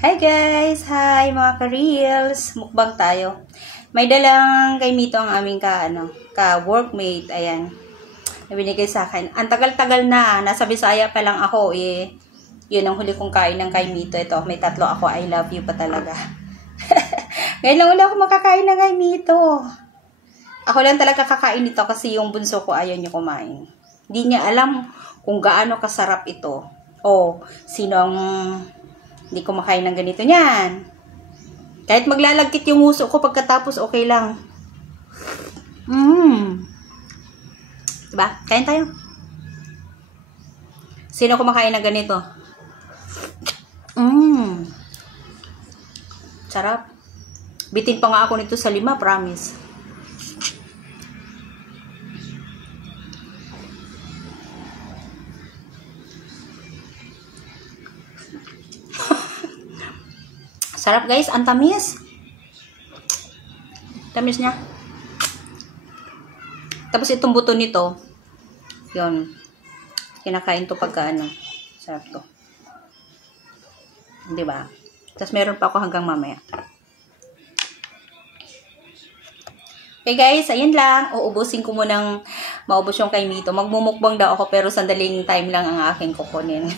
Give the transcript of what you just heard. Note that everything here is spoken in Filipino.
Hi guys! Hi mga ka-reels! Mukbang tayo. May dalang kay Mito ang aming ka-workmate. Ayan. Nabinigay sa akin. Ang tagal-tagal na. Nasa Bisaya pa lang ako eh. Yun ang huli kong kain ng kay Mito. Ito, may tatlo ako. I love you pa talaga. Ngayon lang ulit ako makakain ng kay Mito. Ako lang talaga kakain nito kasi yung bunso ko ayaw niya kumain. Hindi niya alam kung gaano kasarap ito. O, sinong hindi ko makain ng ganito niyan. Kahit maglalagkit yung uso ko pagkatapos, okay lang. Diba? Kain tayo. Sino kumakain ng ganito? Sarap. Bitin pa nga ako nito sa 5, promise. Sarap guys, ang tamis. Tamis niya. Tapos itong buto nito, yun. Kinakain to pagka sarap to. Diba? Tapos meron pa ako hanggang mamaya. Okay guys, ayun lang. Uubusin ko munang maubos yung kay Mito. Magmumukbang daw ako pero sandaling time lang ang aking kukunin.